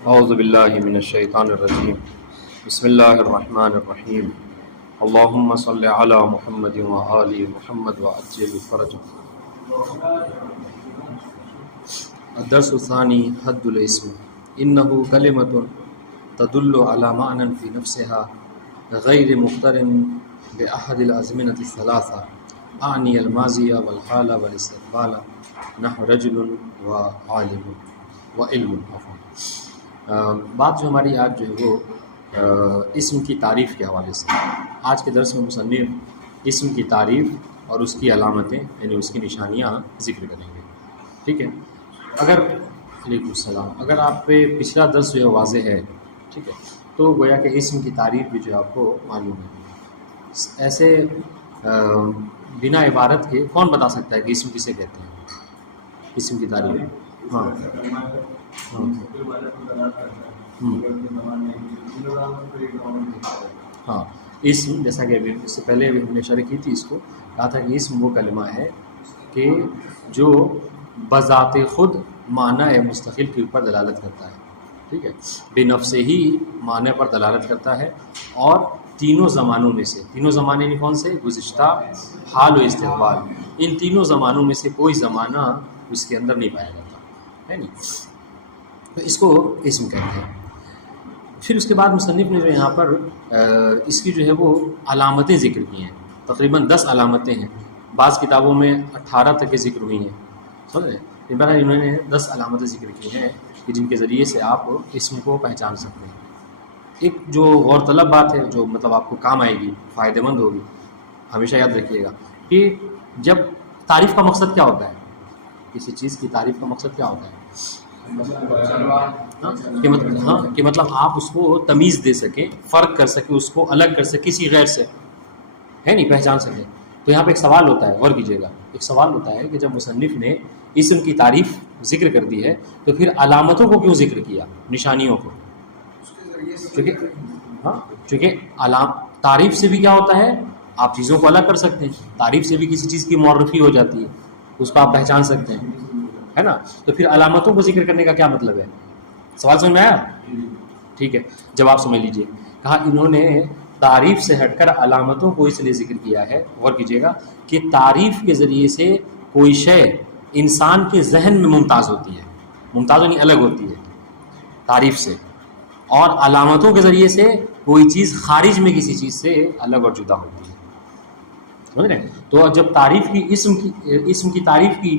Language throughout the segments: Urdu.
اعوذ باللہ من الشیطان الرجیم بسم اللہ الرحمن الرحیم اللہم صل علی محمد وآل محمد وعجل فرجہ۔ الدرس الثانی حد الاسم انہ کلمۃ تدل علی معنی فی نفسها غیر مقترن بأحد الازمنة الثلاثہ اعنی الماضی والحال والاستقبال نحو رجل وعالم وعلم۔ بات جو ہماری آج جو ہے وہ اسم کی تعریف کے حوالے سے، آج کے درس میں مصنف اسم کی تعریف اور اس کی علامتیں یعنی اس کی نشانیاں ذکر کریں گے، ٹھیک ہے۔ اگر علیکم السلام، اگر آپ پہ پچھلا درس جو ہے واضح ہے، ٹھیک ہے، تو گویا کہ اسم کی تعریف بھی جو آپ کو معلوم ہے۔ ایسے بنا عبارت کے کون بتا سکتا ہے کہ اسم کسے کہتے ہیں؟ اسم کی تعریف، ہاں ہاں اسم، جیسا کہ ابھی اس سے پہلے بھی ہم نے شرح کی تھی، اس کو کہا تھا کہ اسم وہ کلمہ ہے کہ جو بذات خود معنی مستقل کے اوپر دلالت کرتا ہے، ٹھیک ہے، بنفس ہی معنی پر دلالت کرتا ہے، اور تینوں زمانوں میں سے، تینوں زمانے یعنی کون سے؟ گزشتہ، حال و استقبال، ان تینوں زمانوں میں سے کوئی زمانہ اس کے اندر نہیں پایا جاتا ہے نہیں، تو اس کو اسم کہتے ہیں۔ پھر اس کے بعد مصنف نے جو یہاں پر اس کی جو ہے وہ علامتیں ذکر کی ہیں، تقریباً 10 علامتیں ہیں، بعض کتابوں میں 18 تک کے ذکر ہوئی ہیں، سمجھ رہے ہیں؟ بہرحال انہوں نے 10 علامتیں ذکر کی ہیں کہ جن کے ذریعے سے آپ اسم کو پہچان سکتے ہیں۔ ایک جو غور طلب بات ہے، جو مطلب آپ کو کام آئے گی، فائدہ مند ہوگی، ہمیشہ یاد رکھیے گا کہ جب تعریف کا مقصد کیا ہوتا ہے، کسی چیز کی تعریف کا مقصد کیا ہوتا ہے؟ کہ مطلب آپ اس کو تمیز دے سکیں، فرق کر سکیں، اس کو الگ کر سکیں کسی غیر سے، ہے نہیں، پہچان سکیں۔ تو یہاں پہ ایک سوال ہوتا ہے، غور کیجیے گا، ایک سوال ہوتا ہے کہ جب مصنف نے اسم کی تعریف ذکر کر دی ہے تو پھر علامتوں کو کیوں ذکر کیا، نشانیوں کو؟ چونکہ تعریف سے بھی کیا ہوتا ہے، آپ چیزوں کو الگ کر سکتے ہیں، تعریف سے بھی کسی چیز کی معرفی ہو جاتی ہے، اس کو آپ پہچان سکتے ہیں، ہے نا۔ تو پھر علامتوں کو ذکر کرنے کا کیا مطلب ہے؟ سوال سمجھ میں آیا؟ ٹھیک ہے، جواب سمجھ لیجئے۔ کہا انہوں نے تعریف سے ہٹ کر علامتوں کو اس لیے ذکر کیا ہے، غور کیجیے گا، کہ تعریف کے ذریعے سے کوئی شے انسان کے ذہن میں ممتاز ہوتی ہے، ممتاز یعنی الگ ہوتی ہے تعریف سے، اور علامتوں کے ذریعے سے کوئی چیز خارج میں کسی چیز سے الگ اور جدا ہوتی ہے، سمجھ رہے ہیں؟ تو جب تعریف کی اسم کی تعریف کی،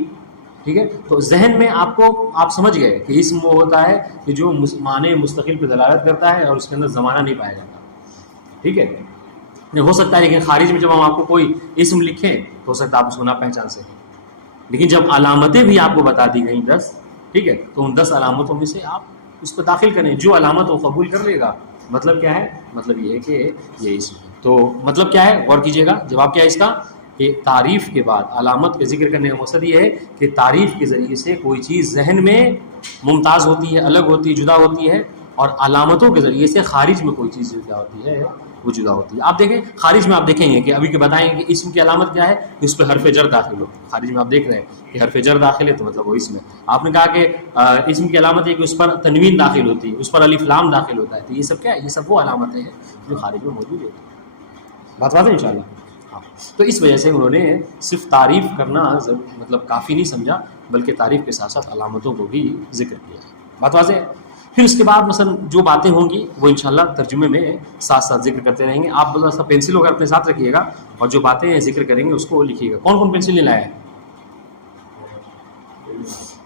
ٹھیک ہے، تو ذہن میں آپ سمجھ گئے کہ اسم وہ ہوتا ہے کہ جو معنی مستقل پہ دلالت کرتا ہے اور اس کے اندر زمانہ نہیں پایا جاتا، ٹھیک ہے، ہو سکتا ہے لیکن خارج میں جب ہم آپ کو کوئی اسم لکھیں تو ہو سکتا ہے آپ اس کو نہ پہچان سکیں، لیکن جب علامتیں بھی آپ کو بتا دی گئیں 10، ٹھیک ہے، تو ان 10 علامتوں میں سے آپ اس کو داخل کریں، جو علامت وہ قبول کر لے گا، مطلب کیا ہے؟ مطلب یہ ہے کہ یہ اسم ہے۔ تو مطلب کیا ہے؟ غور کیجیے گا، جواب کیا ہے اس کا؟ کہ تعریف کے بعد علامت کا ذکر کرنے کا مقصد یہ ہے کہ تعریف کے ذریعے سے کوئی چیز ذہن میں ممتاز ہوتی ہے، الگ ہوتی ہے، جدا ہوتی ہے، اور علامتوں کے ذریعے سے خارج میں کوئی چیز جدا ہوتی ہے، وہ جدا ہوتی ہے۔ آپ دیکھیں خارج میں، آپ دیکھیں گے کہ ابھی کے بتائیں کہ اسم کی علامت کیا ہے، اس پہ حرف جر داخل ہو، خارج میں آپ دیکھ رہے ہیں کہ حرف جر داخل ہے تو مطلب وہ اسم ہے۔ آپ نے کہا کہ اسم کی علامت ہے کہ اس پر تنوین داخل ہوتی ہے، اس پر الف لام داخل ہوتا ہے، تو یہ سب کیا ہے؟ یہ سب وہ علامتیں ہیں جو خارج میں موجود ہوتی ہیں۔ بات واضح ہے انشاءاللہ؟ ہاں، تو اس وجہ سے انہوں نے صرف تعریف کرنا مطلب کافی نہیں سمجھا، بلکہ تعریف کے ساتھ ساتھ علامتوں کو بھی ذکر کیا۔ بات واضح ہے؟ پھر اس کے بعد مثلا جو باتیں ہوں گی وہ انشاءاللہ ترجمے میں ساتھ ساتھ ذکر کرتے رہیں گے۔ آپ بس پینسل وغیرہ اپنے ساتھ رکھیے گا اور جو باتیں ذکر کریں گے اس کو لکھیے گا۔ کون کون پینسل نہیں لایا ہے؟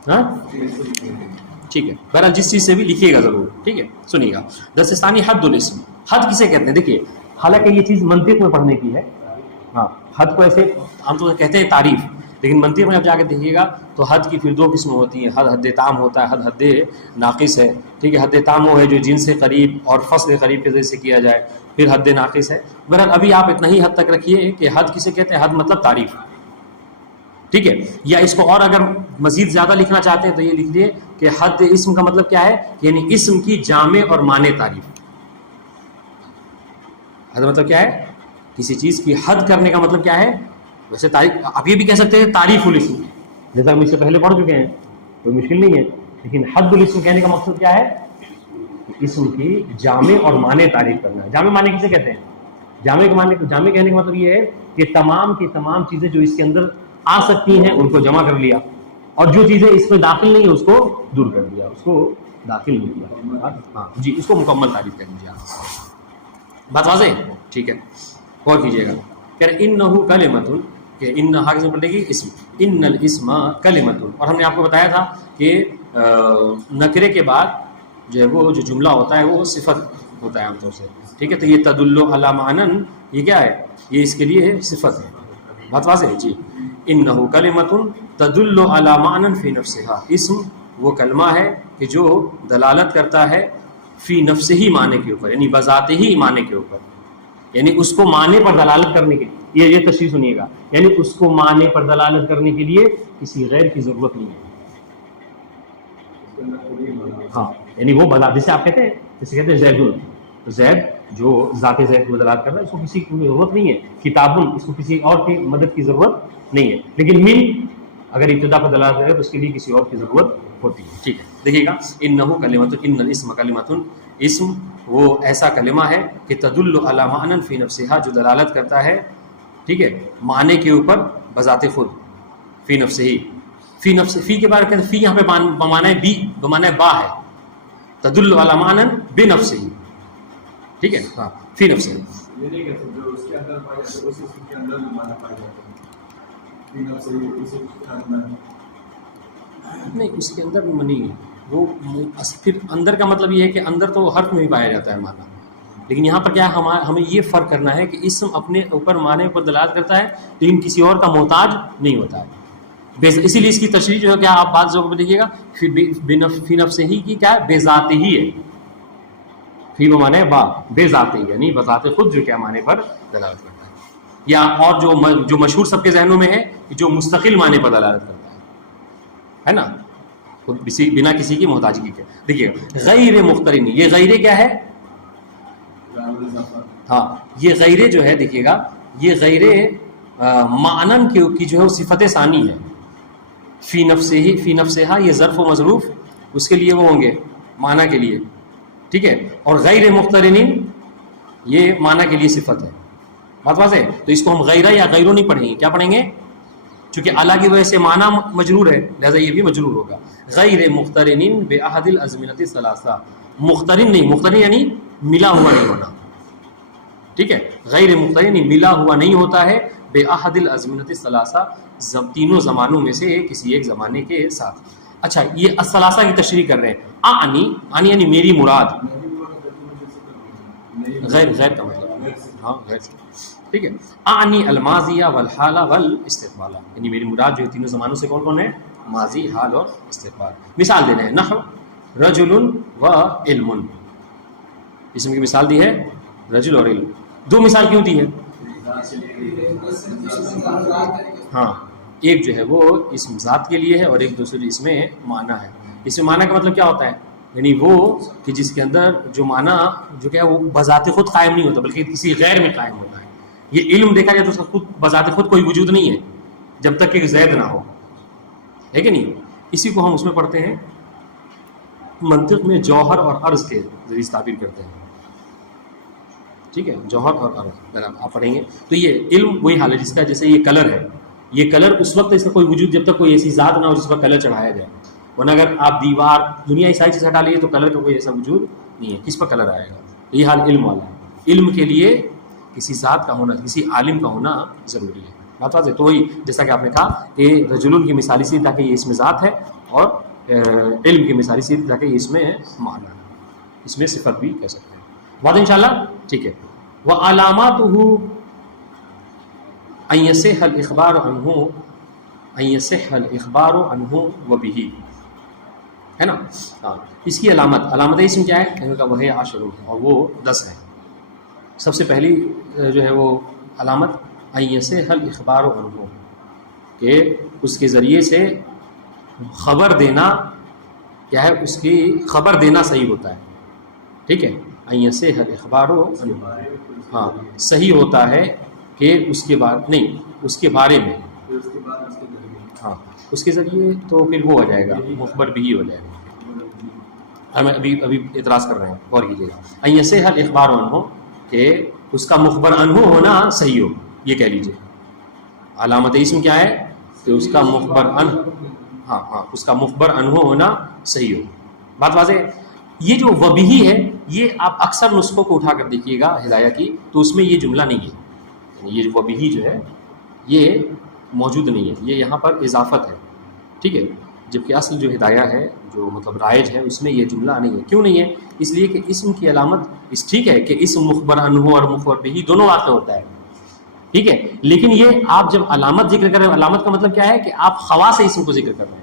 ہاں ٹھیک ہے، بہرحال جس چیز سے بھی لکھیے گا ضرور، ٹھیک ہے۔ سنیے گا، درس ثانی حد الاسم، حد کسے کہتے ہیں؟ دیکھیے، حالانکہ یہ چیز منطق میں پڑھنے کی ہے، ہاں، حد کو ایسے عام طور سے کہتے ہیں تعریف، لیکن منطق میں آپ جا کے دیکھیے گا تو حد کی پھر 2 قسم ہوتی ہیں، حد تام ہوتا ہے، حد ناقص ہے، ٹھیک ہے۔ حد تام وہ ہے جو جن سے قریب اور فصل قریب کے ذریعے سے کیا جائے، پھر حد ناقص ہے۔ بہرحال ابھی آپ اتنا ہی حد تک رکھیے کہ حد کسے کہتے ہیں، حد مطلب تعریف، ٹھیک ہے۔ یا اس کو اور اگر مزید زیادہ لکھنا چاہتے ہیں تو یہ لکھ دیے کہ حد اسم کا مطلب کیا ہے، یعنی اسم کی جامع اور مانع تعریف۔ حد مطلب کیا ہے؟ کسی چیز کی حد کرنے کا مطلب کیا ہے؟ ویسے تعریف آپ یہ بھی کہہ سکتے ہیں تعریف الاسم، جیسا ہم اس سے پہلے پڑھ چکے ہیں، کوئی مشکل نہیں ہے، لیکن حد الاسم کہنے کا مقصد کیا ہے؟ اسم کی جامع اور معنی تعریف کرنا ہے. جامع معنی کسے کہتے ہیں؟ جامع کہنے کا مطلب یہ ہے کہ تمام کی تمام چیزیں جو اس کے اندر آ سکتی ہیں ان کو جمع کر لیا, اور جو چیزیں اس میں داخل نہیں ہیں اس کو دور کر دیا, اس کو داخل نہیں کیا. ہاں جی, اس کو مکمل تعریف کر لیجیے آپ. بات واضح ہے؟ ٹھیک ہے, غور کیجیے گا. کہہ رہے انہ کلمۃ, کہ ان ہا کس میں پڑھے گی؟ اسم. ان الاسم کلمۃ, اور ہم نے آپ کو بتایا تھا کہ نکرے کے بعد جو ہے وہ جو جملہ ہوتا ہے وہ صفت ہوتا ہے عام طور سے. ٹھیک ہے, تو یہ تدل علی معنی, یہ کیا ہے؟ یہ اس کے لیے صفت ہے. بات واضح ہے جی. انہ کلمۃ تدل علی معنی فی نفسہا, اسم وہ کلمہ ہے کہ جو دلالت کرتا ہے فی نفسہ ہی معنی کے اوپر, یعنی بذات ہی معنی کے اوپر, یعنی اس کو معنی پر دلالت کرنے کے لیے. یہ تشریح سنیے گا, یعنی اس کو معنی پر دلالت کرنے کے لیے کسی غیر کی ضرورت نہیں ہے. ہاں, یعنی وہ بذات, جسے آپ کہتے ہیں, جسے کہتے ہیں زیدن, تو زید جو ذات زید کو دلالت کر رہا ہے اس کو کسی کی ضرورت نہیں ہے. کتابن, اس کو کسی اور کی مدد کی ضرورت نہیں ہے. لیکن من اگر ابتدا پر دلالت کرے تو اس کے لیے کسی اور کی ضرورت ہوتی ہے. ٹھیک ہے, دیکھیے گا. انہ کلمۃ, ان الاسم کلمۃ, اسم وہ ایسا کلمہ ہے کہ تدل علی معنی فی نفسہا, جو دلالت کرتا ہے, ٹھیک ہے, معنی کے اوپر بذات خود, فی نفسہ ہی. فی نفس, فی کے بارے میں فی یہاں پہ بمعنی بی, بمعنی با ہے. تدل علی معنی بنفسہ ہی, ٹھیک ہے. ہاں, فی نفسہ ہی. یہ نہیں کہہ سکتے اس کے اندر پایا جاتا ہے, اس کے اندر بھی معنی پایا جاتا ہے. فی نفسہ ہی, اسی کے اندر نہیں, اس کے اندر بھی منی ہے وہ. پھر اندر کا مطلب یہ ہے کہ اندر تو حرف میں ہی پایا جاتا ہے معنی, لیکن یہاں پر کیا ہے, ہمیں یہ فرق کرنا ہے کہ اسم اپنے اوپر معنی پر دلالت کرتا ہے لیکن کسی اور کا محتاج نہیں ہوتا ہے. اسی لیے اس کی تشریح جو ہے کیا آپ بات ذوق میں دیکھیے گا, فی نفس ہی کی کیا ہے, بے ذات ہی ہے. فی بمعنی با, بے ذات ہی, یعنی بذات خود جو کیا معنی پر دلالت کرتا ہے. یا اور جو مشہور سب کے ذہنوں میں ہے کہ جو مستقل معنی پر دلالت کرتا ہے نا, بنا کسی کی محتاجگی کے. دیکھیے غیر مقترن, یہ غیر کیا ہے؟ ہاں, یہ غیر جو ہے دیکھیے گا, یہ غیر معنن کی جو ہے وہ صفت ثانی ہے. فی نفسہ ہی, فی نفسہا, یہ ظرف و مظروف اس کے لیے وہ ہوں گے معنی کے لیے, ٹھیک ہے. اور غیر مقترن یہ معنی کے لیے صفت ہے. بات واضح ہے؟ تو اس کو ہم غیرہ یا غیرو نہیں پڑھیں گے, کیا پڑھیں گے؟ چونکہ اعلیٰ کی وجہ سے معنی مجرور ہے, لہذا یہ بھی مجرور ہوگا. غیر مقترن باحد الازمنۃ الثلاثہ, مقترن نہیں, مقترن یعنی ملا ہوا نہیں ہونا, ٹھیک ہے. غیر مقترن ملا ہوا نہیں ہوتا ہے باحد الازمنۃ الثلاثہ, تینوں زمانوں میں سے کسی ایک زمانے کے ساتھ. اچھا, یہ الثلاثہ کی تشریح کر رہے ہیں. آنی یعنی میری مراد, غیر کا مطلب ہاں غیر, ٹھیک ہے. آنی الماضیہ والحال والاستقبال, یعنی میری مراد جو ہے تینوں زمانوں سے کون کون ہے؟ ماضی, حال اور استقبال. مثال دے رہے ہیں, نحو رجل و علم, اسم کی مثال دی ہے رجل اور علم. دو مثال کیوں دی ہے؟ ہاں, ایک جو ہے وہ اسم ذات کے لیے ہے اور ایک دوسری اس میں معنی ہے. اس میں معنی کا مطلب کیا ہوتا ہے؟ یعنی وہ کہ جس کے اندر جو معنی جو کیا ہے وہ بذات خود قائم نہیں ہوتا بلکہ کسی غیر میں قائم ہوتا ہے. یہ علم دیکھا جائے تو اس کا خود بذات خود کوئی وجود نہیں ہے جب تک کہ زید نہ ہو, ہے کہ نہیں. اسی کو ہم اس میں پڑھتے ہیں منطق میں جوہر اور عرض کے ذریعے تعبیر کرتے ہیں, ٹھیک ہے. جوہر اور عرض آپ پڑھیں گے تو یہ علم وہی حال ہے جس کا, جیسے یہ کلر ہے, یہ کلر اس وقت اس کا کوئی وجود جب تک کوئی ایسی ذات نہ ہو جس پر کلر چڑھایا جائے, ورنہ اگر آپ دیوار دنیا کی ساری چیز ہٹا لیے تو کلر کا کوئی ایسا وجود نہیں ہے, کس پر کلر آئے گا. یہ حال علم والا ہے. علم کے لیے کسی ذات کا ہونا, کسی عالم کا ہونا ضروری ہے. بات واضح ہے؟ تو وہی جیسا کہ آپ نے کہا کہ رجل کی مثال اسی تاکہ یہ اس میں ذات ہے, اور علم کی مثال اسی تاکہ یہ اس میں معنی ہے, اس میں صفت بھی کہہ سکتے ہیں. بات انشاءاللہ ٹھیک ہے. وعلاماتہ ان یصح الاخبار عنہ, ان یصح الاخبار عنہ وبہ, ہے نا. ہاں, اس کی علامت اسم کیا ہے؟ کہنے کا وہ ہے 10, اور وہ 10 ہے. سب سے پہلی جو ہے وہ علامت ان یصح الاخبار عنہ, کہ اس کے ذریعے سے خبر دینا کیا ہے, اس کی خبر دینا صحیح ہوتا ہے, ٹھیک ہے. ان یصح الاخبار عنہ, ہاں صحیح ہوتا ہے کہ اس کے بعد نہیں, اس کے بارے میں, ہاں اس کے ذریعے تو پھر وہ ہو جائے گا مخبر بھی ہو جائے گا. ہمیں ابھی اعتراض کر رہے ہیں، غور کیجیے گا. ان یصح الاخبار عنہ، کہ اس کا مخبر عنہ ہونا صحیح ہو، یہ کہہ لیجیے. علامت اسم کیا ہے کہ اس کا مخبر عنہ، اس کا مخبر عنہ ہونا صحیح ہو. بات واضح ہے. یہ جو وبہی ہے، یہ آپ اکثر نسخوں کو اٹھا کر دیکھیے گا ہدایہ کی، تو اس میں یہ جملہ نہیں ہے. یعنی یہ وبہی جو ہے یہ موجود نہیں ہے، یہ یہاں پر اضافت ہے. ٹھیک ہے، جبکہ اصل جو ہدایہ ہے، جو مطلب رائج ہے، اس میں یہ جملہ نہیں ہے. کیوں نہیں ہے؟ اس لیے کہ اسم کی علامت ٹھیک ہے کہ اسم مخبر عنہ اور مخبر بہی دونوں واقع ہوتا ہے، ٹھیک ہے، لیکن یہ آپ جب علامت ذکر کر رہے ہیں، علامت کا مطلب کیا ہے کہ آپ خواص اسم کو ذکر کر رہے ہیں،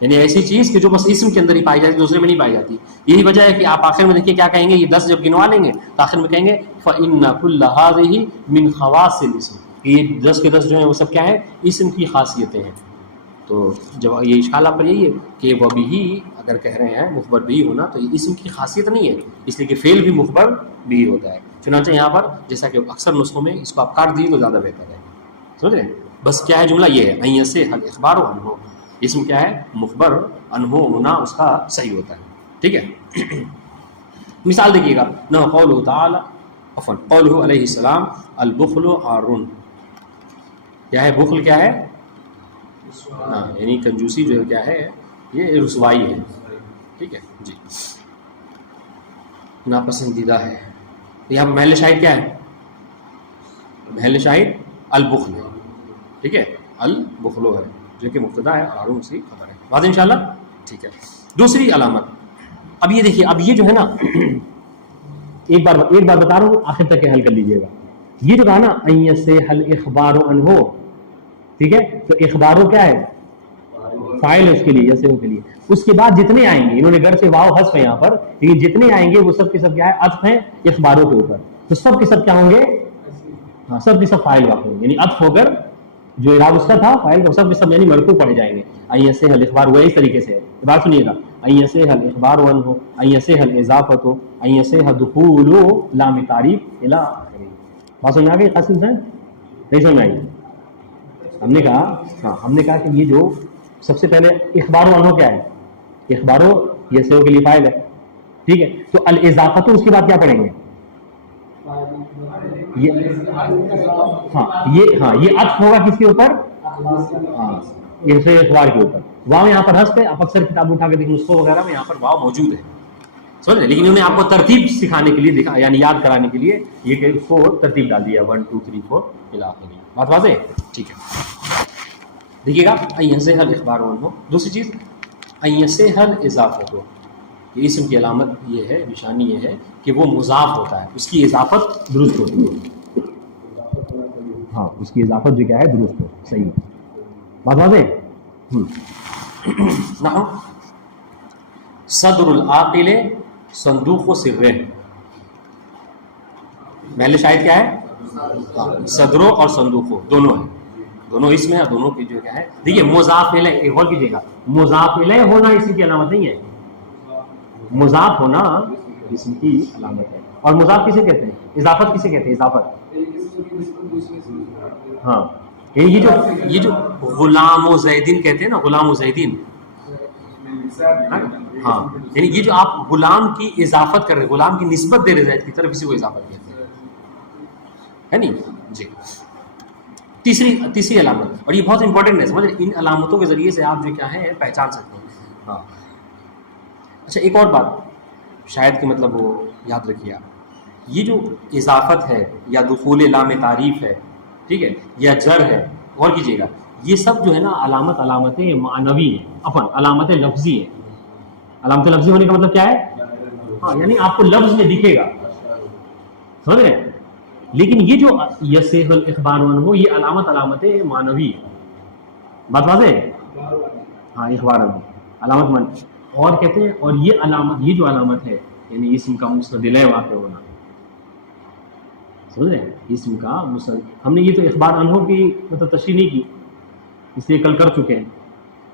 یعنی ایسی چیز کہ جو بس اسم کے اندر ہی پائی جاتی ہے، دوسرے میں نہیں پائی جاتی. یہی وجہ ہے کہ آپ آخر میں دیکھیے کیا کہیں گے، یہ 10 جب گنوا لیں گے تو آخر میں کہیں گے فَإِنَّ كُلَّ هَذِهِ مِنْ خَوَاصِ الْاسْمِ، یہ 10 کے 10 جو ہیں وہ سب کیا ہے؟ اسم کی خاصیتیں ہیں. تو جب یہ اشکال آپ پر یہی ہے کہ وہ بھی اگر کہہ رہے ہیں مخبر بھی ہونا، تو یہ اسم کی خاصیت نہیں ہے، اس لیے کہ فعل بھی مخبر بھی ہوتا ہے. چنانچہ یہاں پر جیسا کہ اکثر نسخوں میں اس کو آپ کاٹ دیجیے تو زیادہ بہتر ہے. سمجھ رہے ہیں؟ بس کیا ہے جملہ یہ ہے، ان یصح الاخبار عنہ، اسم کیا ہے؟ مخبر عنہ ہونا اس کا صحیح ہوتا ہے. ٹھیک ہے. مثال دیکھیے گا، نہ قولہ تعالی عفوا قولہ علیہ السلام البخل عار، کیا ہے بخل؟ کیا ہے؟ یعنی کنجوسی جو ہے کیا ہے؟ یہ رسوائی ہے. ٹھیک ہے جی، ناپسندیدہ ہے. یہاں محل شاہد کیا ہے؟ محل شاہد البخل ہے. ٹھیک ہے، البخل ہے جو کہ مبتدا ہے اور عار اسی خبر ہے. واضح انشاءاللہ؟ ٹھیک ہے. دوسری علامت، اب یہ دیکھیے، اب یہ جو ہے نا ایک بار بتا رہا ہوں، آخر تک حل کر لیجیے گا. یہ جو کہا نا ان یصح الاخبار عنہ، ٹھیک ہے، تو اخبارو کیا ہے؟ فاعل ہے اس کے لیے، یصح کے لیے. اس کے بعد جتنے آئیں گے، انہوں نے گھر سے واو حذف ہے یہاں پر، لیکن جتنے آئیں گے وہ سب کے سب کیا ہے؟ عطف ہیں اخباروں کے اوپر. تو سب کے سب کیا ہوں گے؟ سب کے سب فاعل واقع ہوں گے، یعنی عطف ہو کر جو اعراب اس کا تھا فاعل کا، سب کے سب یعنی مرفوع پڑھے جائیں گے. ان یصح الاخبار، وہ اس طریقے سے ہے. بات سنیے گا، ان یصح الاخبار عنہ، ان یصح الاضافۃ، ان یصح دخول لام تعریف الی آخرہ. بات سمجھ آ گئی قاسم صاحب؟ نہیں سمجھ آئی؟ ہم نے کہا کہ یہ جو سب سے پہلے اخبار عنہ کیا ہے؟ اخبارو یصح کے لیے فاعل ہے. ٹھیک ہے، تو الاضافۃ اس کے بعد کیا پڑھیں گے؟ یہ عطف ہوگا کس کے اوپر؟ اخبار کے اوپر. واو یہاں پر حذف ہے. آپ اکثر کتاب اٹھا کے دیکھیں نسخوں وغیرہ میں یہاں پر واو موجود ہے، سمجھ رہے، لیکن انہوں نے آپ کو ترتیب سکھانے کے لیے دکھا، یعنی یاد کرانے کے لیے یہ کہ اس کو ترتیب ڈال دیا 1 2 3 4 الی آخرہ. بات واضح ہے؟ ٹھیک ہے، دیکھیے گا ان یصح الاخبار عنہ. دوسری چیز ان یصح الاضافۃ، یہ اسم کی علامت یہ ہے، نشانی یہ ہے کہ وہ مضاف ہوتا ہے، اس کی اضافت درست ہوتی ہے. اس کی اضافت جو کیا ہے؟ درست ہو، صحیح. بات واضح ہے؟ نحو صدر العاقل صندوق سرہ، محل شاہد کیا ہے؟ صدرو اور صندوقو دونوں ہیں، دونوں اس میں دونوں کی جو کیا ہے. دیکھیے مضاف الیہ، غور کیجیے گا، مضاف الیہ ہونا اسم کی علامت نہیں ہے، مضاف ہونا اسم کی علامت ہے. اور مضاف کسے کہتے ہیں؟ اضافت کسے کہتے ہیں؟ اضافت یہ جو غلام و زیدین کہتے ہیں نا، غلام و زیدین، یعنی یہ جو آپ غلام کی اضافت کر رہے، غلام کی نسبت دے رہے زید کی طرف، اسی کو اضافت کہتے ہیں، ہے نہیں جی. تیسری علامت، اور یہ بہت امپورٹنٹ ہے، سمجھ رہے، ان علامتوں کے ذریعے سے آپ جو کیا ہے پہچان سکتے ہیں. اچھا ایک اور بات شاید کہ مطلب وہ یاد رکھیے آپ، یہ جو اضافت ہے یا دخول لام تعریف ہے، ٹھیک ہے، یا جر ہے، غور کیجیے گا، یہ سب جو ہے نا علامتیں معنوی ہیں، علامت لفظی ہیں. علامت لفظی ہونے کا مطلب کیا ہے؟ یعنی آپ کو لفظ میں دکھے گا، سمجھ رہے ہیں. لیکن یہ جو یصح الاخبار عنہ، یہ علامت معنوی ہے. بات واضح ہے؟ اخبار عنہ علامت معنوی. اور کہتے ہیں، اور یہ جو علامت ہے یعنی اسم کا مسند الیہ واقع ہونا، سمجھ رہے ہیں، اسم کا مسند. ہم نے یہ تو اخبار عنہ کی مطلب تشریح نہیں کی، اس لیے کل کر چکے ہیں،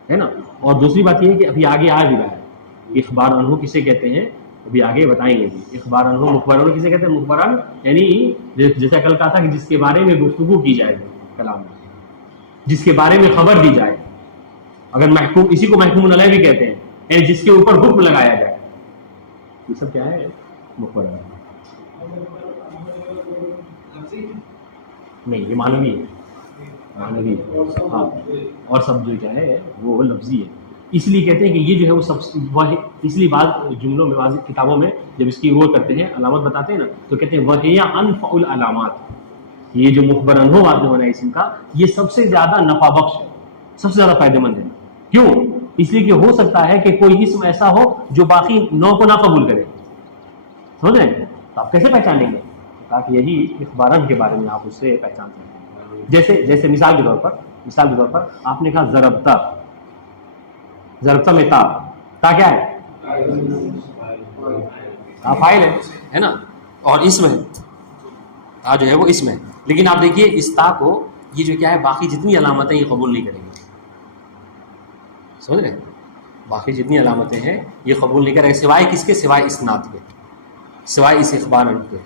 ہے نا. اور دوسری بات یہ ہے کہ ابھی آگے آ بھی رہا ہے اخبار عنہ کسے کہتے ہیں، ابھی آگے بتائیں گے. اخبار عنہ مخبر عنہ کسے کہتے ہیں؟ مخبر عنہ یعنی جیسا کل کہا تھا کہ جس کے بارے میں گفتگو کی جائے کلام میں، جس کے بارے میں خبر دی جائے. اگر محکوم، اسی کو محکوم علیہ بھی کہتے ہیں، یعنی جس کے اوپر حکم لگایا جائے. یہ سب کیا ہے؟ مخبران. نہیں یہ معنوی ہے، معنوی ہاں، اور سب جو کیا ہے وہ لفظی ہے. اس لیے کہتے ہیں کہ یہ جو ہے وہ سب وہ اس لیے بعض جملوں میں بعض کتابوں میں جب اس کی وہ کرتے ہیں علامت بتاتے ہیں نا تو کہتے ہیں وَهِيَ أَنْفَعُ الْعَلَامَاتِ. یہ جو مخبرن ہو واقع ہونا ہے اسم کا، یہ سب سے زیادہ نفع بخش ہے، سب سے زیادہ فائدہ مند ہے. کیوں؟ اس لیے کہ ہو سکتا ہے کہ کوئی اسم ایسا ہو جو باقی نو کو نہ قبول کرے. سمجھ رہے ہیں؟ تو آپ کیسے پہچانیں گے؟ تاکہ یہی اخبارن کے بارے میں آپ اس سے پہچان سکتے ہیں. جیسے مثال کے طور پر آپ نے کہا ضربتا، ضربتا میں تا کیا ہے؟ تا فاعل ہے نا، اور اسم ہے، تا جو ہے وہ اسم ہے. لیکن آپ دیکھیے اس تا کو یہ جو کیا ہے باقی جتنی علامتیں یہ قبول نہیں کریں گے. سمجھ رہے ہیں؟ باقی جتنی علامتیں ہیں یہ قبول نہیں کریں گے، سوائے کس کے؟ سوائے اسناد کے، سوائے اس اخبار کے.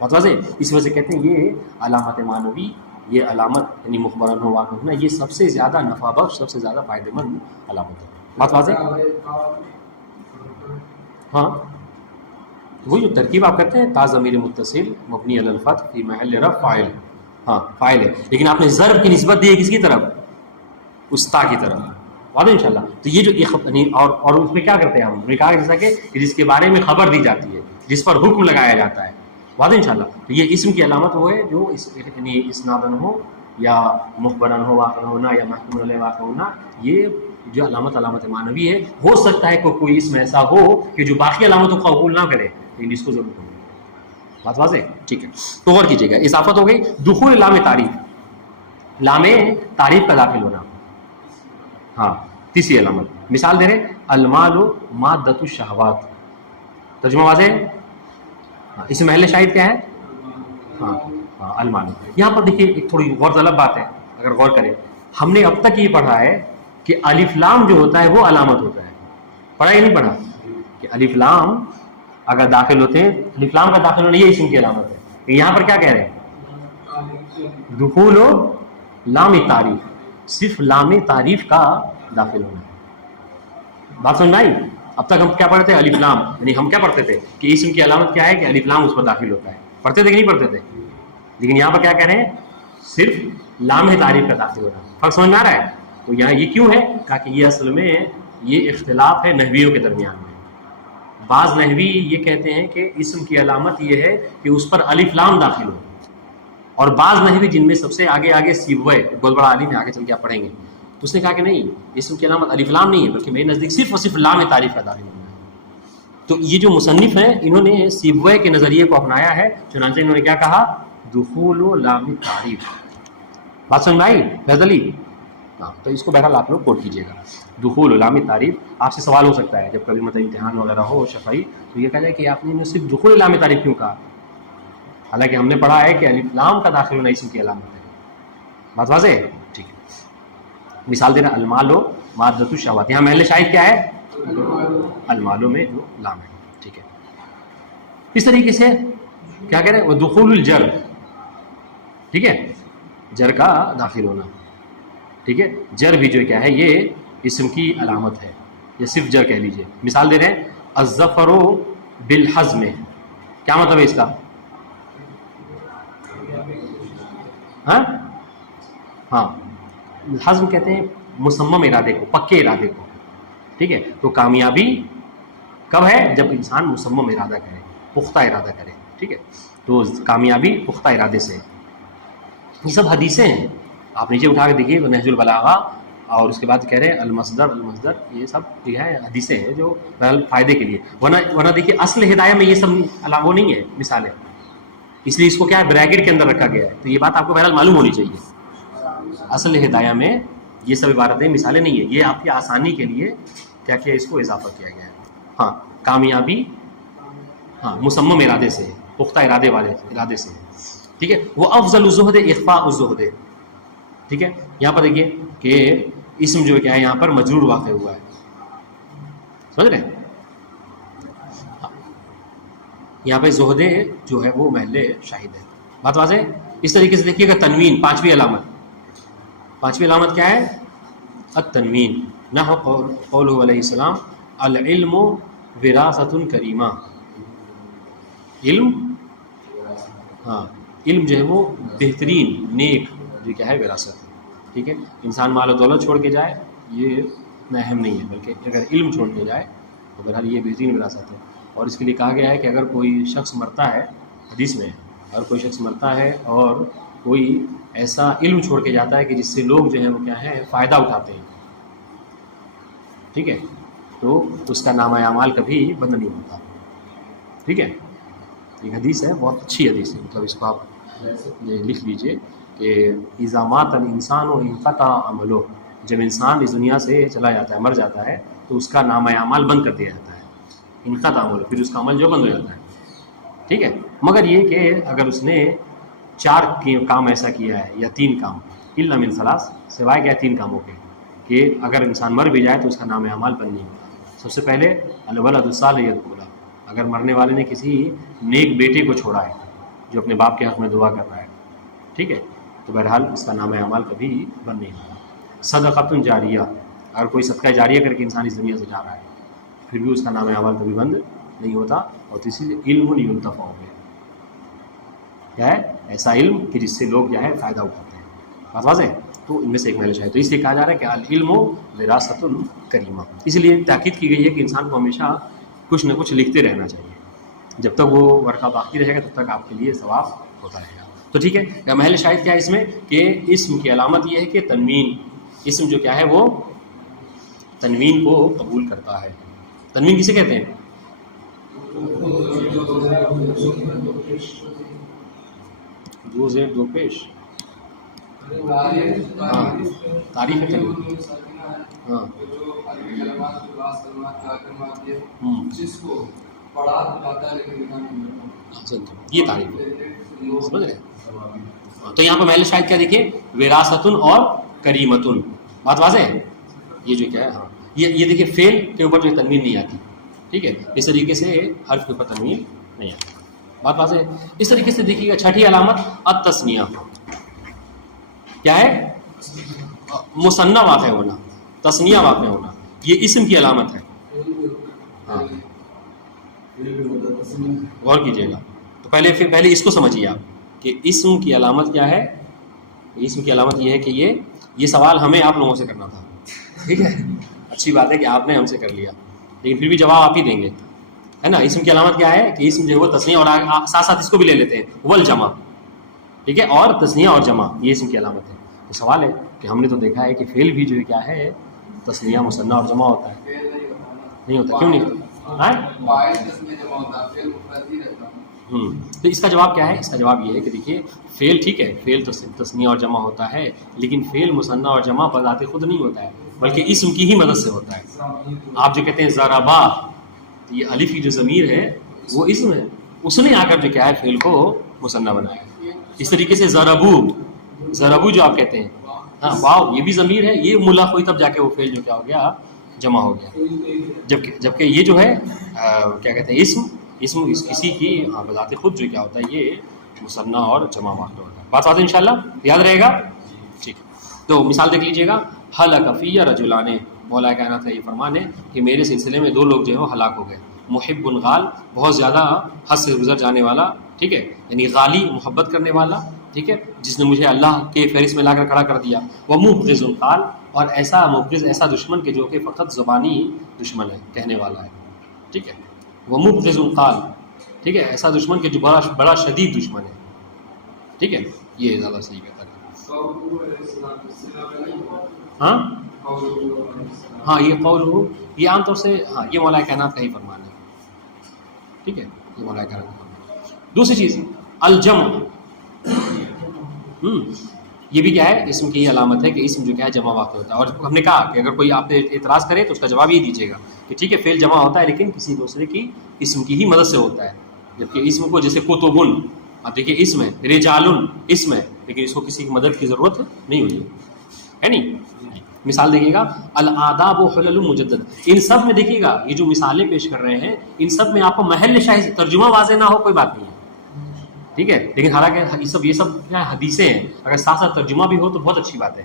مطلب اس وجہ سے کہتے ہیں یہ علامت معنوی، یہ علامت یعنی مخبرن ہو واقع ہونا، یہ سب سے زیادہ نفع بخش، سب سے زیادہ فائدہ مند علامت ہے. بات واضح؟ ہاں وہی جو ترکیب آپ کرتے ہیں، تا ضمیر متصل مبنی علی الفتح فی محل رفع فاعل. ہاں فاعل ہے، لیکن آپ نے ضرب کی نسبت دی ہے کس کی طرف؟ اس تا کی طرف. واضح انشاءاللہ. تو یہ جو اور اس میں کیا کرتے ہیں ہم نے کہا جیسا کہ جس کے بارے میں خبر دی جاتی ہے، جس پر حکم لگایا جاتا ہے. واضح انشاءاللہ. تو یہ اسم کی علامت وہ ہے جو یعنی اسنادن ہو یا مخبرن ہو واقع ہونا یا محکوم علیہ واقع ہونا، یہ جو علامت معنوی ہے. ہو سکتا ہے کوئی اسم ایسا ہو کہ جو باقی علامتوں کو قبول نہ کرے، لیکن اس کو ضرور کرے. بات واضح؟ ٹھیک ہے. تو غور کیجیے گا، اضافت ہو گئی دخول لام تعریف، لام تعریف کا داخل ہونا. ہاں تیسری علامت مثال دے رہے المال مادۃ الشہوات. ترجمہ واضح ہے؟ اس میں محل شاہد کیا ہے؟ ہاں المال. یہاں پر دیکھیے ایک تھوڑی غور طلب بات ہے، اگر غور کریں ہم نے اب تک یہ پڑھا ہے کہ الف لام جو ہوتا ہے وہ علامت ہوتا ہے. پڑھا یا نہیں پڑھا؟ کہ الف لام اگر داخل ہوتے ہیں، الف لام کا داخل ہونا یہ اسم کی علامت ہے. یہاں پر کیا کہہ رہے ہیں؟ دخول لام تعریف، صرف لام تعریف کا داخل ہونا. بات سمجھ میں آئی؟ اب تک ہم کیا پڑھتے تھے؟ الف لام، یعنی ہم کیا پڑھتے تھے کہ اسم کی علامت کیا ہے کہ الف لام اس پر داخل ہوتا ہے. پڑھتے تھے کہ نہیں پڑھتے تھے؟ لیکن یہاں پر کیا کہہ رہے ہیں؟ صرف لام تعریف کا داخل ہونا. فرق سمجھ میں آ رہا ہے؟ تو یہاں یہ کیوں ہے؟ کہ یہ اصل میں یہ اختلاف ہے نحویوں کے درمیان میں. بعض نحوی یہ کہتے ہیں کہ اسم کی علامت یہ ہے کہ اس پر الف لام داخل ہو، اور بعض نحوی جن میں سب سے آگے سیبوئے بہت بڑا عالم ہے، آگے چل کے آپ پڑھیں گے، اس نے کہا کہ نہیں، اسم کی علامت الف لام نہیں ہے بلکہ میرے نزدیک صرف اور صرف لام تعریف کا داخل ہونا ہے. تو یہ جو مصنف ہیں انہوں نے سیبوئے کے نظریے کو اپنایا ہے، چنانچہ انہوں نے کیا کہا؟ دخول لام تعریف. بات سمجھ میں آئی فیض علی؟ ہاں تو اس کو بہرحال آپ لوگ کوٹ کیجیے گا. دخول لام تعریف. آپ سے سوال ہو سکتا ہے جب کبھی مطلب امتحان وغیرہ ہو شفائی، تو یہ کہا جائے کہ آپ نے صرف دخول لام تعریف کیوں کہا، حالانکہ ہم نے پڑھا ہے کہ الف لام کا داخل ہونا اسم کی علامت ہے. بات واضح ہے؟ ٹھیک ہے. مثال دے رہا المال مادۃ الشہوات. یہاں محل شاہد کیا ہے؟ المالو میں جو لام ہے. ٹھیک ہے. اس طریقے سے کیا کہہ رہے ہیں؟ دخول الجر. ٹھیک ہے، جر کا داخل ہونا. ٹھیک ہے، جر بھی جو کیا ہے یہ اسم کی علامت ہے، یا صرف جر کہہ لیجئے. مثال دے رہے ہیں الظفر بالحزم. کیا مطلب ہے اس کا؟ ہاں حزم کہتے ہیں مصمم ارادے کو، پکے ارادے کو. ٹھیک ہے، تو کامیابی کب ہے؟ جب انسان مصمم ارادہ کرے، پختہ ارادہ کرے. ٹھیک ہے، تو کامیابی پختہ ارادے سے. یہ سب حدیثیں ہیں، آپ نیچے اٹھا کے دیکھیے تو نہج البلاغہ، اور اس کے بعد کہہ رہے ہیں المصدر، یہ سب یہ ہے حدیثیں ہیں جو بہرحال فائدے کے لیے. ورنہ دیکھیے اصل ہدایہ میں یہ سب وہ نہیں ہے مثالیں، اس لیے اس کو کیا ہے بریکٹ کے اندر رکھا گیا ہے. تو یہ بات آپ کو بہرحال معلوم ہونی چاہیے. اصل ہدایہ میں یہ سب عبارتیں مثالیں نہیں ہیں، یہ آپ کی آسانی کے لیے کیا کیا اس کو اضافہ کیا گیا ہے. ہاں کامیابی ہاں مصمم ارادے سے، پختہ ارادے والے ارادے سے. ٹھیک ہے، وہ افضل الزہد اخفاء الزہد. ٹھیک ہے، یہاں پر دیکھیے کہ اسم جو کیا ہے یہاں پر مجرور واقع ہوا ہے. سمجھ رہے ہیں؟ یہاں پہ زہد جو ہے وہ محل شاہد ہے. بات واضح ہے؟ اس طریقے سے دیکھیے گا تنوین، پانچویں علامت کیا ہے؟ التنوین. نحو قولہ علیہ السلام العلم وراثۃ کریمہ، علم، ہاں علم جو ہے وہ بہترین نیک جو کیا ہے وراثت ہے. ٹھیک ہے، انسان مال و دولت چھوڑ کے جائے یہ اتنا اہم نہیں ہے، بلکہ اگر علم چھوڑ کے جائے تو بہرحال یہ بہترین وراثت ہے. اور اس کے لیے کہا گیا ہے کہ اگر کوئی شخص مرتا ہے، حدیث میں اگر کوئی شخص مرتا ہے اور کوئی ایسا علم چھوڑ کے جاتا ہے کہ جس سے لوگ جو ہیں وہ کیا ہے فائدہ اٹھاتے ہیں، ٹھیک ہے، تو اس کا نامہ اعمال کبھی بند نہیں ہوتا. ٹھیک ہے، ایک حدیث ہے، بہت اچھی حدیث ہے، مطلب اس کو آپ یہ لکھ لیجئے کہ اذا مات الانسان انقطع عمله، جب انسان اس دنیا سے چلا جاتا ہے، مر جاتا ہے، تو اس کا نامہ اعمال بند کر دیا جاتا ہے. انقطع عمله، پھر اس کا عمل جو بند ہو جاتا ہے. ٹھیک ہے، مگر یہ کہ اگر اس نے 4 کام ایسا کیا ہے یا 3 کام، الا من ثلاث، سوائے کیا 3 کاموں کے، کہ اگر انسان مر بھی جائے تو اس کا نام اعمال بند نہیں ہوتا. سب سے پہلے الولد الصالح یدعو له، اگر مرنے والے نے کسی نیک بیٹے کو چھوڑا ہے جو اپنے باپ کے حق میں دعا کر رہا ہے، ٹھیک ہے، تو بہرحال اس کا نام اعمال کبھی بند نہیں ہوتا. صدقۃ جاریہ، اگر کوئی صدقہ جاریہ کر کے انسان اس دنیا سے جا رہا ہے پھر بھی اس کا نام اعمال کبھی بند نہیں ہوتا. اور تیسری علم ينتفع به، کیا ہے ایسا علم کہ جس سے لوگ کیا ہے فائدہ اٹھاتے ہیں. بات واضح ہے؟ تو ان میں سے ایک محل ہے. تو اس لیے کہا جا رہا ہے کہ العلم وراثۃ کریمہ. اس لیے تاکید کی گئی ہے کہ انسان کو ہمیشہ کچھ نہ کچھ لکھتے رہنا چاہیے. جب تک وہ ورقہ باقی رہے گا تب تک آپ کے لیے ثواب ہوتا رہے گا. تو ٹھیک ہے، محل شاہد کیا ہے اس میں کہ اسم کی علامت یہ ہے کہ تنوین، اسم جو کیا ہے وہ تنوین کو قبول کرتا ہے. تنوین کسے کہتے ہیں؟ دو زیر دو پیش، ہاں تعریف ہے تنوین. ہاں یہ تعریف ہے، سمجھ رہے ہیں؟ تو یہاں پہ محل شاہد کیا دیکھیں، وراثۃ اور کریمۃ. بات واضح ہے؟ یہ جو کیا ہے، ہاں یہ دیکھیں فعل کے اوپر جو تنوین نہیں آتی. ٹھیک ہے، اس طریقے سے حرف کے اوپر تنوین نہیں آتی. بات واضح ہے؟ اس طریقے سے دیکھیے گا چھٹی علامت التثنیہ. کیا ہے؟ مثنیٰ واقع ہونا، تثنیہ واقع ہونا، یہ اسم کی علامت ہے. ہاں غور کیجیے گا. تو پہلے اس کو سمجھیے آپ کہ اسم کی علامت کیا ہے. اسم کی علامت یہ ہے کہ یہ سوال ہمیں آپ لوگوں سے کرنا تھا. ٹھیک ہے، اچھی بات ہے کہ آپ نے ہم سے کر لیا، لیکن پھر بھی جواب آپ ہی دیں گے، ہے نا. اسم کی علامت کیا ہے کہ اسم جو ہے وہ تثنیہ اور ساتھ ساتھ اس کو بھی لے لیتے ہیں والجمع. ٹھیک ہے، اور تثنیہ اور جمع یہ اسم کی علامت ہے. تو سوال ہے کہ ہم نے تو دیکھا ہے کہ فعل بھی جو ہے کیا ہے تثنیہ مثنیٰ اور جمع ہوتا ہے. نہیں ہوتا، کیوں نہیں ہوتا؟ تو اس کا جواب کیا ہے؟ اس کا جواب یہ ہے کہ دیکھیے فعل ٹھیک ہے، فعل تو تثنیہ اور جمع ہوتا ہے، لیکن فعل مثنیٰ اور جمع بذات خود نہیں ہوتا ہے، بلکہ اسم کی ہی مدد سے ہوتا ہے. آپ جو کہتے ہیں ضربا، یہ الف کی جو ضمیر ہے وہ اسم ہے، اس نے آ کر جو کیا ہے فعل کو مثنیٰ بنایا. اس طریقے سے ضربو جو آپ کہتے ہیں، ہاں واو یہ بھی ضمیر ہے، یہ ملغ ہوئی تب جا کے وہ فعل جو کیا ہو گیا جمع ہو گیا. جبکہ یہ جو ہے کیا کہتے ہیں اسم اسی کی بذات خود جو کیا ہوتا ہے یہ مثنیٰ اور جمع واقع ہوتا ہے. بات واضح انشاءاللہ یاد رہے گا. ٹھیک، تو مثال دیکھ لیجیے گا. ہلک فی رجلان، مولا کائنات کا یہ فرمان ہے کہ میرے سلسلے میں 2 لوگ جو ہے وہ ہلاک ہو گئے. محب غال، بہت زیادہ حد سے گزر جانے والا، ٹھیک ہے، یعنی غالی محبت کرنے والا، ٹھیک ہے، جس نے مجھے اللہ کے فہرست میں لا کر کھڑا کر دیا. وہ مبغض قال، اور ایسا مبغض ایسا دشمن کہ جو کہ فقط زبانی دشمن ہے، کہنے والا ہے. ٹھیک ہے، وہ مبغض قال، ٹھیک ہے، ایسا دشمن کہ جو بڑا شدید دشمن ہے. ٹھیک ہے، یہ زیادہ صحیح کہتا ہے. ہاں یہ قول ہو، یہ عام طور سے ہاں یہ مولا کائنات کا ہی فرمان ہے. ٹھیک ہے، یہ مولا کائنات کا فرمان ہے. دوسری چیز الجمع، یہ بھی کیا ہے اسم کی علامت ہے کہ اسم جو کیا ہے جمع واقع ہوتا ہے. اور ہم نے کہا کہ اگر کوئی آپ نے اعتراض کرے تو اس کا جواب یہ دیجیے گا کہ ٹھیک ہے فعل جمع ہوتا ہے لیکن کسی دوسرے کی اسم کی ہی مدد سے ہوتا ہے. جبکہ اسم کو جیسے کتبن، آپ دیکھیے اسم ہے، رجالن اسم ہے، لیکن اس کو کسی کی مدد کی ضرورت نہیں ہوئی ہے نہیں. مثال دیکھیے گا الآداب حلل مجدد، ان سب میں دیکھیے گا یہ جو مثالیں پیش کر رہے ہیں ان سب میں آپ کو محل شاہد ترجمہ واضح نہ ہو کوئی بات نہیں ہے. ٹھیک ہے، لیکن حالانکہ یہ سب کیا حدیثیں ہیں، اگر ساتھ ساتھ ترجمہ بھی ہو تو بہت اچھی بات ہے.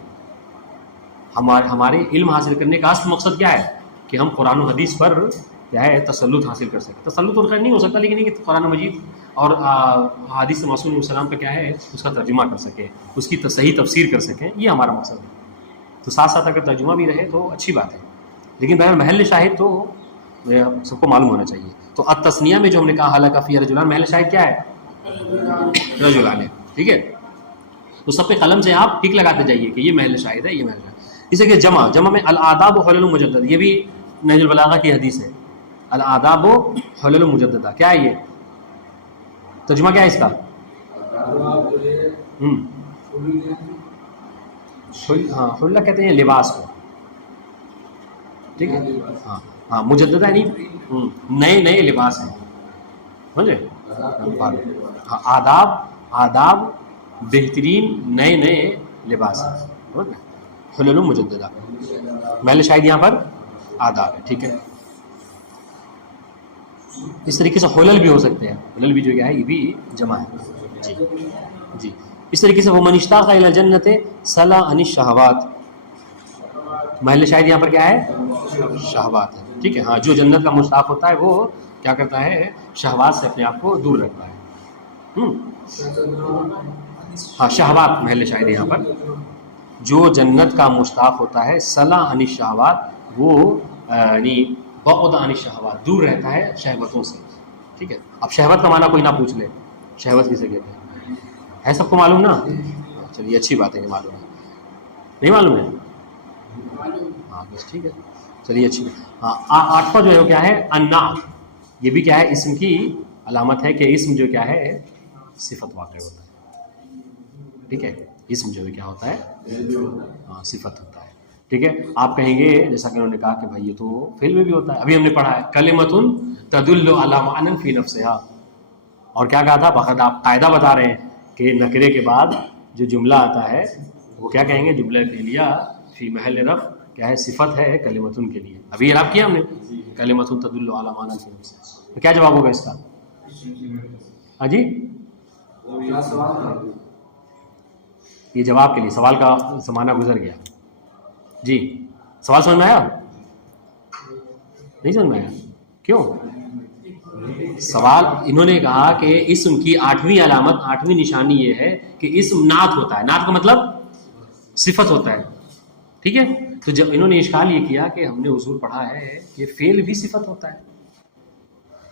ہمارے علم حاصل کرنے کا اصل مقصد کیا ہے کہ ہم قرآن و حدیث پر کیا ہے تسلط حاصل کر سکے. تسلط تو خیر نہیں ہو سکتا لیکن یہ کہ قرآن مجید اور حدیث رسول علیہ السلام کا کیا ہے اس کا ترجمہ کر سکے, اس کی صحیح تفسیر کر سکیں, یہ ہمارا مقصد ہے. تو ساتھ ساتھ اگر ترجمہ بھی رہے تو اچھی بات ہے, لیکن بہرحال محل شاہد تو سب کو معلوم ہونا چاہیے. تو التثنیہ میں جو ہم نے کہا حلقہ فی رجلان, محل شاہد کیا ہے رجلان ہے, ٹھیک ہے. تو سب پہ قلم سے آپ ٹک لگاتے جائیے کہ یہ محل شاہد ہے, یہ محل شاہد. اسے کہ جمع میں الآداب حلل مجدد, یہ بھی نہج البلاغہ کی حدیث ہے. الآداب حلل مجددہ کیا ہے, یہ ترجمہ کیا ہے اس کا؟ ہاں حلہ کہتے ہیں لباس کو, ٹھیک ہے. ہاں ہاں مجددہ یعنی نئے نئے لباس ہیں, سمجھے. ہاں آداب بہترین نئے نئے لباس ہیں, حلل مجددہ. محل شاہد یہاں پر آداب ہے, ٹھیک ہے. اس طریقے سے حلل بھی ہو سکتے ہیں, حلل بھی جو کیا ہے یہ بھی جمع ہے. جی جی اس طریقے سے وہ من اشتاق الی الجنۃ صلا عن الشہوات, محل شاہد یہاں پر کیا ہے شہوات ہے, ٹھیک ہے. ہاں جو جنت کا مشتاق ہوتا ہے وہ کیا کرتا ہے شہوات سے اپنے آپ کو دور رکھتا ہے. ہاں شہوات محل شاہد یہاں پر, جو جنت کا مشتاق ہوتا ہے صلا عن الشہوات, وہ یعنی بعد عن الشہوات, دور رہتا ہے شہوتوں سے, ٹھیک ہے. اب شہوت کا معنی کوئی نہ پوچھ لے, شہوت کسے کہتے ہیں ہے سب کو معلوم نا. چلیے اچھی بات ہے کہ معلوم ہے, نہیں معلوم ہے ہاں بس ٹھیک ہے, چلیے اچھی بات. ہاں آٹھواں جو ہے وہ کیا ہے النعت, یہ بھی کیا ہے اسم کی علامت ہے کہ اسم جو کیا ہے صفت واقع ہوتا ہے, ٹھیک ہے. اسم جو ہے کیا ہوتا ہے ہاں صفت ہوتا ہے, ٹھیک ہے. آپ کہیں گے جیسا کہ انہوں نے کہا کہ بھائی یہ تو فعل میں بھی ہوتا ہے, ابھی ہم نے پڑھا ہے کلمۃ تدل علی معنی فی نفسہا, اور کیا کہا تھا باقاعدہ آپ قاعدہ بتا رہے ہیں کہ نکرے کے بعد جو جملہ آتا ہے وہ کیا کہیں گے جملہ فعلیہ فی محل رفع کیا ہے صفت ہے کلمۃ کے لیے. ابھی اعراب کیا ہم نے کلمۃ تدل علی معنی فی نفسہا, تو کیا جواب ہوگا اس کا؟ ہاں جی یہ جواب کے لیے, سوال کا زمانہ گزر گیا. جی سوال سمجھ میں آیا؟ نہیں سمجھ میں آیا, کیوں؟ سوال انہوں نے کہا کہ اسم کی آٹھویں علامت, آٹھویں نشانی یہ ہے کہ اسم نعت ہوتا ہے. نعت کا مطلب صفت ہوتا ہے, ٹھیک ہے. تو جب انہوں نے اشکال یہ کیا کہ ہم نے اصول پڑھا ہے کہ فعل بھی صفت ہوتا ہے,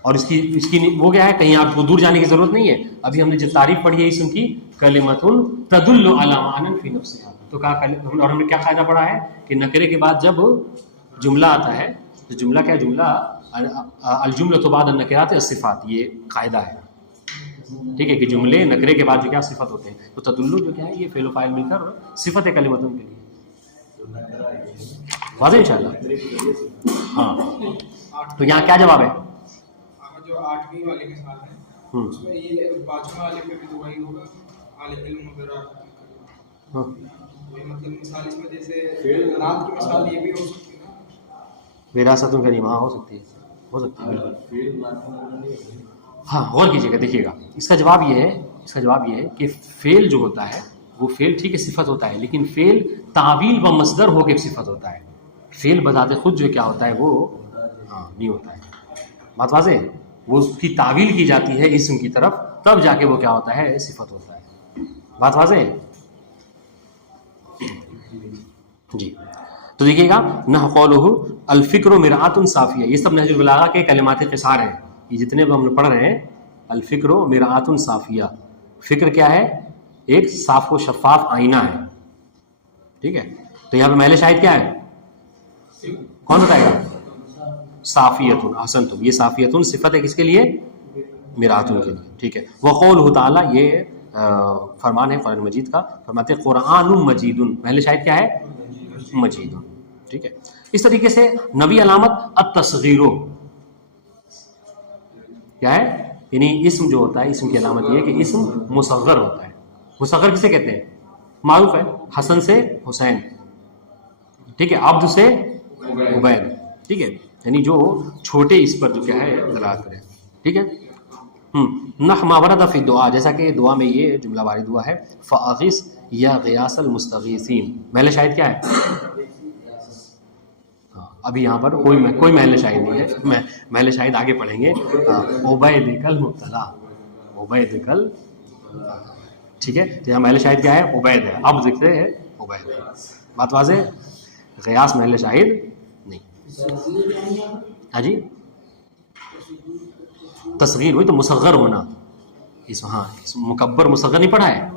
اور اس کی وہ کیا ہے, کہیں آپ کو دور جانے کی ضرورت نہیں ہے. ابھی ہم نے جب تعریف پڑھی ہے اسم کی کلمۃ تدل علی معنی فی نفسہا, تو کہا اور ہم نے کیا قاعدہ پڑھا ہے کہ نکرے کے بعد جب جملہ آتا ہے تو جملہ کیا جملہ الجملۃ بعد النکرات الصفات, یہ قاعدہ ہے, ٹھیک ہے. کہ جملے نکرے کے بعد جو کیا صفت ہوتے ہیں, تو تدل جو کیا ہے یہ فعل و فاعل مل کر صفت ہے کلمۃ کے لیے. واضح انشاءاللہ. ہاں تو یہاں کیا جواب ہے؟ جو آٹھویں والے کے ساتھ ہے اس میں یہ پانچواں والے پہ بھی تو وہی ہوگا عالم علم وغیرہ, مطلب مثال اس میں جیسے رات کی مثال یہ بھی ہو سکتی ہے نا, وراثت الکریم, ہاں ہو سکتی ہے, ہو سکتی ہے بالکل. ہاں غور کیجیے گا, دیکھیے گا اس کا جواب یہ ہے کہ فعل جو ہوتا ہے وہ فعل ٹھیک ہے صفت ہوتا ہے, لیکن فعل تعویل و مصدر ہو کے صفت ہوتا ہے. فعل بذات خود جو کیا ہوتا ہے وہ نہیں ہوتا ہے. بات واضح ہے, وہ اس کی تعویل کی جاتی ہے اسم کی طرف, تب جا کے وہ کیا ہوتا ہے صفت ہوتا ہے. بات واضح ہے جی. تو دیکھیے گا نہ قولہ الفکر مرآۃ صافیہ, یہ سب نہج البلاغہ کے کلمات قصار ہیں, یہ جتنے بھی ہم لوگ پڑھ رہے ہیں. الفکر مرآۃ صافیہ, فکر کیا ہے ایک صاف و شفاف آئینہ ہے, ٹھیک ہے. تو یہاں پہ محل شاہد کیا ہے, کون بتائے گا؟ صافیۃ. احسنتم, یہ صافیۃ صفت ہے کس کے لیے؟ مرآۃ کے لیے, ٹھیک ہے. وقولہ تعالیٰ, یہ فرمان ہے قرآن مجید کا, فرماتے ہیں قرآن مجید, محل شاہد کیا ہے مجید, ٹھیک ہے. اس طریقے سے نوی علامت التصغیر, کیا ہے یعنی اسم جو ہوتا ہے اسم کی علامت یہ ہے کہ اسم مصغر ہوتا ہے. مصغر کسے کہتے ہیں؟ معروف ہے, حسن سے حسین, ٹھیک ہے, عبد سے عبید, ٹھیک ہے, یعنی جو چھوٹے اس پر جو کیا ہے دلالت کرے, ٹھیک ہے. نحو ما ورد فی دعا, جیسا کہ دعا میں یہ جملہ وارد ہوا ہے, فاغث یا غیاث المستغیثین, محل شاہد کیا ہے؟ ہاں ابھی یہاں پر کوئی محل شاہد نہیں ہے، محل شاہد آگے پڑھیں گے. عبید کل مبتلا، عبید کل، ٹھیک ہے. تو یہاں محل شاہد کیا ہے؟ عبید ہے. اب ذکر ہے عبید. بات واضح؟ غیاث محل شاہد نہیں. ہاں جی، تصغیر ہوئی تو مصغر ہونا. اس ہاں مکبر مصغر نہیں پڑھا ہے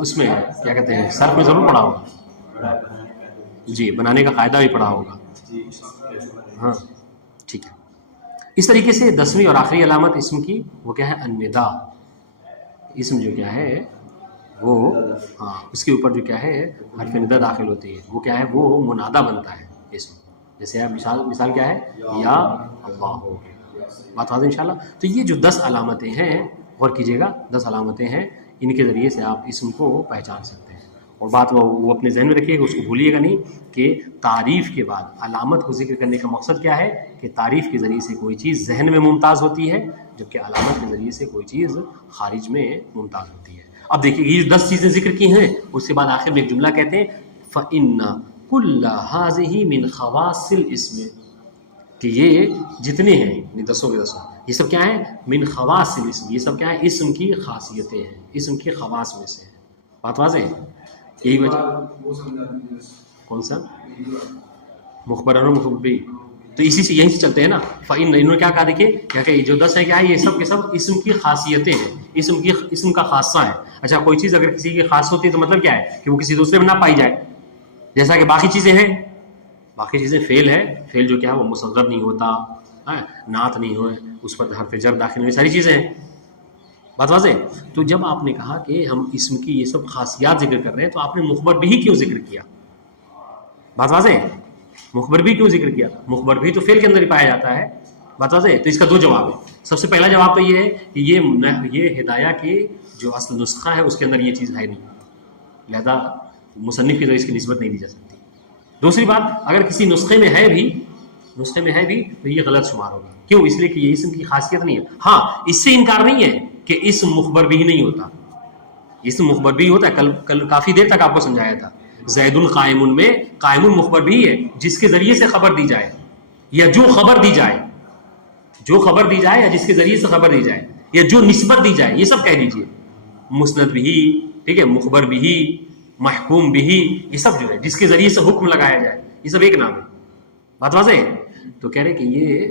اس میں، کیا کہتے ہیں، صرف میں ضرور پڑھا ہوگا جی، بنانے کا قاعدہ بھی پڑھا ہوگا. ہاں ٹھیک ہے. اس طریقے سے 10ویں اور آخری علامت اسم کی وہ کیا ہے؟ الندا. اسم جو کیا ہے وہ، ہاں اس کے اوپر جو کیا ہے حرف ندا داخل ہوتی ہے، وہ کیا ہے؟ وہ منادہ بنتا ہے اسم. جیسے مثال کیا ہے؟ یا اللہ ہو. بات واضح انشاءاللہ. تو یہ جو 10 علامتیں ہیں، غور کیجیے گا، 10 علامتیں ہیں، ان کے ذریعے سے آپ اسم کو پہچان سکتے ہیں. اور بات وہ اپنے ذہن میں رکھیے گا، اس کو بھولیے گا نہیں کہ تعریف کے بعد علامت کو ذکر کرنے کا مقصد کیا ہے کہ تعریف کے ذریعے سے کوئی چیز ذہن میں ممتاز ہوتی ہے، جبکہ علامت کے ذریعے سے کوئی چیز خارج میں ممتاز ہوتی ہے. اب دیکھیے یہ 10 چیزیں ذکر کی ہیں، اس کے بعد آخر میں ایک جملہ کہتے ہیں فَإِنَّ كُلَّ هَذِهِ مِنْ خَوَاصِ الْإِسْمِ، کہ یہ جتنے ہیں، یعنی 10 کے 10، یہ سب کیا ہیں؟ من خواص الاسم، یہ سب کیا ہے؟ اسم کی خاصیتیں ہیں، اسم کے خواص میں سے ہیں. بات واضح ہے؟ یہی وجہ. کون سا؟ مخبر اور مخبر بھی. تو اسی سے یہیں سے چلتے ہیں نا. فإن، انہوں نے کیا کہا؟ دیکھیے کیا کہ جو 10 ہے کیا ہے؟ یہ سب کے سب اسم کی خاصیتیں ہیں، اسم کا خاصہ ہے. اچھا کوئی چیز اگر کسی کی خاص ہوتی ہے تو مطلب کیا ہے؟ کہ وہ کسی دوسرے میں نہ پائی جائے. جیسا کہ باقی چیزیں ہیں، باقی چیزیں فعل ہے، فعل جو کیا ہے وہ مصغر نہیں ہوتا، نعت نہیں ہوئے، اس پر حرف جر داخل ہوئی، ساری چیزیں ہیں. بات واضح. تو جب آپ نے کہا کہ ہم اسم کی یہ سب خاصیات ذکر کر رہے ہیں تو آپ نے مخبر بھی کیوں ذکر کیا؟ بات واضح. مخبر بھی کیوں ذکر کیا؟ مخبر بھی تو فعل کے اندر ہی پایا جاتا ہے. بات واضح. تو اس کا 2 جواب ہے. سب سے پہلا جواب تو یہ ہے کہ یہ ہدایہ کے جو اصل نسخہ ہے اس کے اندر یہ چیز ہے نہیں، لہذا مصنف کی طرح اس کی نسبت نہیں دی جا سکتی. دوسری بات، اگر کسی نسخے میں ہے بھی تو یہ غلط شمار ہوگا. کیوں؟ اس لیے کہ یہ اسم کی خاصیت نہیں ہے. ہاں اس سے انکار نہیں ہے کہ اسم مخبر بھی نہیں ہوتا، اسم مخبر بھی ہوتا ہے. کل کافی دیر تک آپ کو سمجھایا تھا. زید القائم میں قائم مخبر بھی ہے، جس کے ذریعے سے خبر دی جائے، یا جو خبر دی جائے یا جس کے ذریعے سے خبر دی جائے، یا جو نسبت دی جائے، یہ سب کہہ دیجئے. مسند بھی، ٹھیک ہے، مخبر بھی، محکوم بھی، یہ سب جو ہے جس کے ذریعے سے حکم لگایا جائے، یہ سب ایک نام ہے. بات واضح ہے. تو کہہ رہے کہ یہ